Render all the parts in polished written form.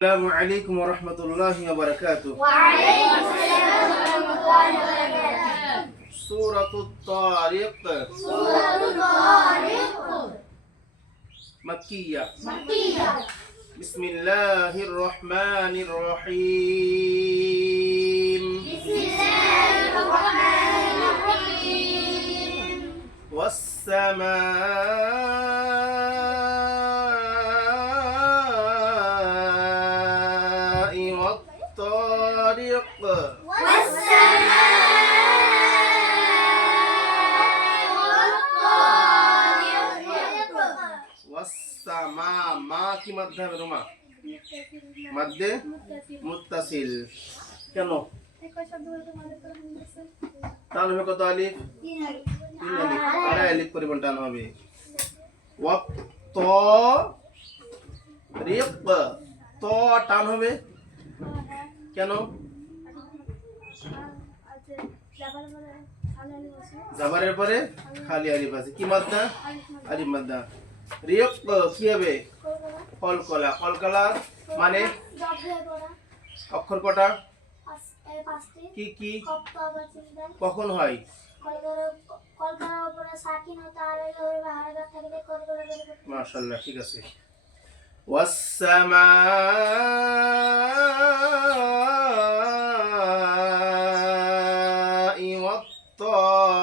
السلام عليكم ورحمة الله وبركاته. وعليكم السلام ورحمة الله وبركاته. سورة الطارق مكية. بسم الله الرحمن الرحيم. بسم الله الرحمن الرحيم. والسماء والطارق. والسماء ما কি মধ্যে হবে রুমা? মধ্যে মুত্তাসিল। কেন? টান হবে কত আলিফ? 3 আলিফ। আড়াই আলিফ পরিমাণ টান হবে। রিক ত টান হবে কেন? জাবারের পরে খালি আলিফ আছে। কি মাদ্দা? আলিফ মাদ্দা। রিক কি হবে? কলকলা। কলকলা মানে অক্ষর কটা? কি কি কখন হয়? মাশাআল্লাহ, ঠিক আছে। والسماء والطارق.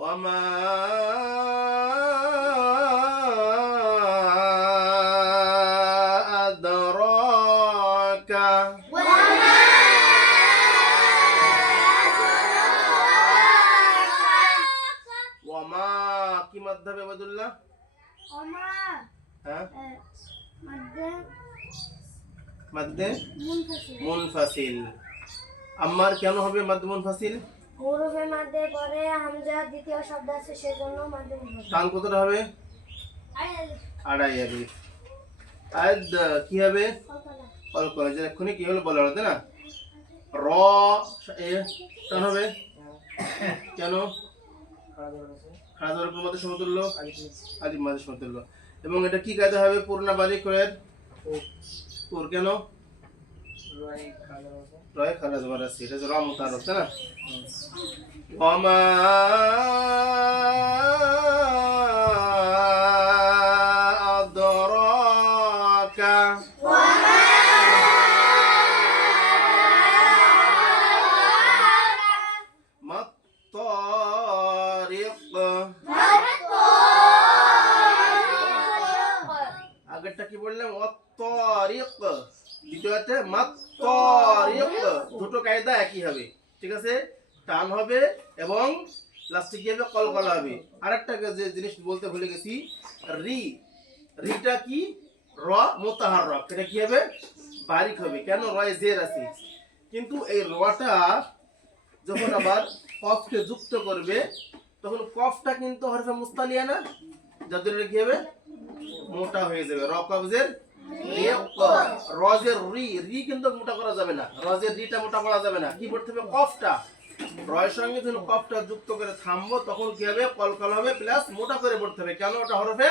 وما أدراك. وما কি মধ্যে হবে আব্দুল্লাহ? হ্যাঁ, মধ্যে মুনফাসিল। আম্মার কেন হবে মধ্যে মুনফাসিল? হরফে মধ্যে পরে হামজা দ্বিতীয় শব্দ আছে সেজন্য মধ্যে মুনফাসিল। টান কতটা হবে? আড়াই আলিফ। আদ কি হবে? কলকলা। যে এক্ষুনি কি হলো বলা হলো না? র এ টান হবে কেন? খাড়া ধরার মধ্যে সমতুল্য আলিফ মাঝে সমতুল্য। এবং এটা কি কায়দা হবে? পূর্ণ বালিক এর পুর। কেন? রয় খাড়া জবর আছে, এটা যে র মুতাররফ তাই না? ওমা আদরাকা। আগেরটা কি বললাম? অত্তরিক। দ্বিতীয়তে মাত্তরিক। দুটো কায়দা একই হবে, ঠিক আছে? টান হবে এবং লাস্টে কি হবে? কলকলা হবে। আরেকটা যে জিনিস বলতে ভুলে গেছি, রি। রিটা কি? র মুতাহাররক। এটা কি হবে? বারিক হবে। কেন? রয়ে জের আছে। কিন্তু এই রটা যখন আবার কফকে যুক্ত করবে তখন কফটা কিন্তু হরফে মুস্তালিয়া না, যার জন্য কি হবে? মোটা হয়ে যাবে। র কফজের রজের রি। রি কিন্তু মোটা করা যাবে না, রজের রিটা মোটা করা যাবে না। কি করতে হবে? কফটা রয়ের সঙ্গে যখন কফটা যুক্ত করে থামবো তখন কি হবে? কলকল হবে প্লাস মোটা করে পড়তে হবে। কেন? ওটা হরফে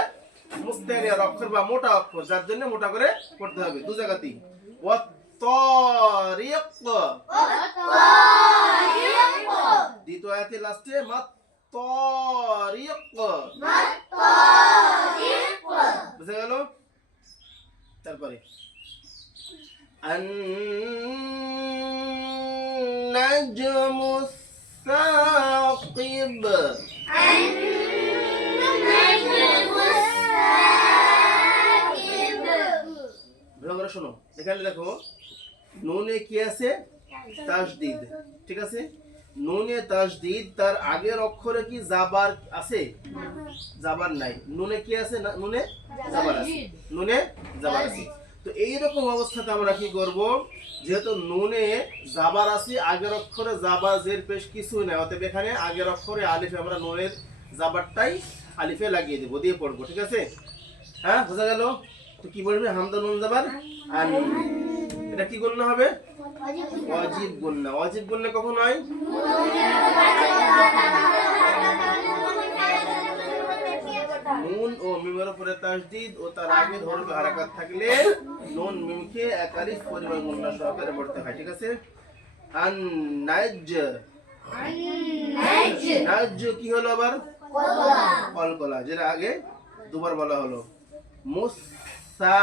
মুস্তারিয়ার অক্ষর বা মোটা অক্ষর, যার জন্য মোটা করে পড়তে হবে। দু জায়গাতেই ওয়াত-তারিক। দ্বিতীয় আয়াতে লাস্টে মাত-তারিক। বুঝা গেল? তারপরে আন-নাজমু সাকিব। ভালো করে শোনো, এখানে দেখো নুনে কি আছে? তাসদিদ, ঠিক আছে? নুনে তাসদিদ, তার আগের অক্ষরে কি জাবার আছে? জাবার নাই। নুনে কি আছে? নুনে জাবার আছে। নুনে জাবার আছে। তো এইরকম অবস্থাতে আমরা কি করব? যেহেতু নুনে জাবার আছে, আগের অক্ষরে জাবার জের পেশ কিছু নাই, অতএব এখানে আগের অক্ষরে আলিফে আমরা নুনের জাবারটাই আলিফে লাগিয়ে দেব, দিয়ে পড়বো, ঠিক আছে? হ্যাঁ, বোঝা গেল? তো কি বলবে? হামদা নুন জাবার আন। এটা কি গুণনা হবে? ওয়াজিব গুণনা। ওয়াজিব গুণনা কখন হয়? তাসদীদ ও তার আগে হরফে হারাকাত থাকলে নুন মিমকে এক আলিফ পরিমাণ গুণনা সহকারে পড়তে হয়, ঠিক আছে? আন নাজ, নাজ কি হলো আবার? কলকলা, যেটা আগে দুবার বলা হলো। মুসা,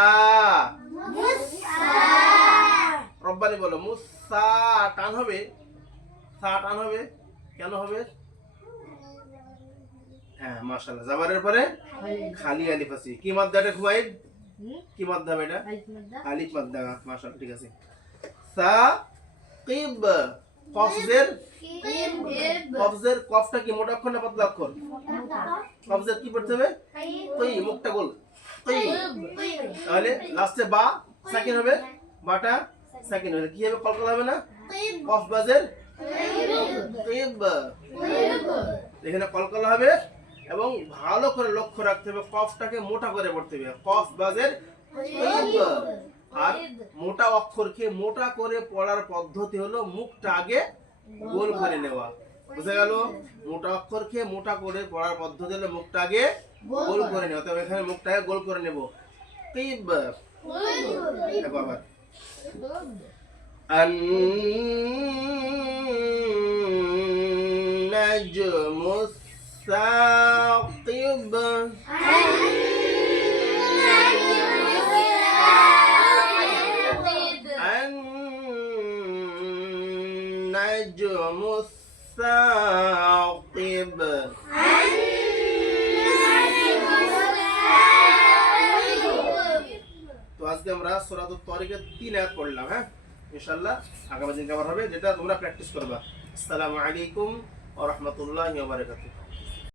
রব্বানি বলো। মুসা টান হবে, সা টান হবে, কেন হবে? হ্যাঁ মাশাআল্লাহ, জাবারের পরে খালি আলিফ আছে। কি মাদ্দা এটা খুয়াইব? কি মাদ্দা হবে এটা? আলিফ মাদ্দা, মাশাআল্লাহ, ঠিক আছে। সাকিব, কফজের, কফজের কফটা কি মোটা অক্ষর না পাতলা অক্ষর? কফজের কি পড়তে হবে? কই, মুখটা গোল, কই। তাহলে লাস্টে বা সাকিন হবে, বাটা সাকিন হবে, কি হবে? কলকলা হবে না? কফ বাজের কিব, এখানে কলকলা হবে। এবং ভালো করে লক্ষ্য রাখতে হবে, কফটাকে মোটা করে পড়তে হবে, কফ বাজের কিব। আর মোটা অক্ষরকে মোটা করে পড়ার পদ্ধতি হলো মুখটা আগে গোল করে নেওয়া, বুঝা গেল? মোটা অক্ষরকে মোটা করে পড়ার পদ্ধতি হলো মুখটা আগে গোল করে নেওয়া। তবে এখানে মুখটাকে গোল করে নেব, কিব। দেখো আবার النجم الثاقب، النجم الثاقب। তো আজকে আমরা সূরাতুত তারিকের 3 আয়াত পড়লাম। হ্যাঁ, ইনশাআল্লাহ আগামী দিন আবার হবে, যেটা তোমরা প্র্যাকটিস করবা। আসসালামু আলাইকুম ওয়া রাহমাতুল্লাহি ওয়া বারাকাতুহু।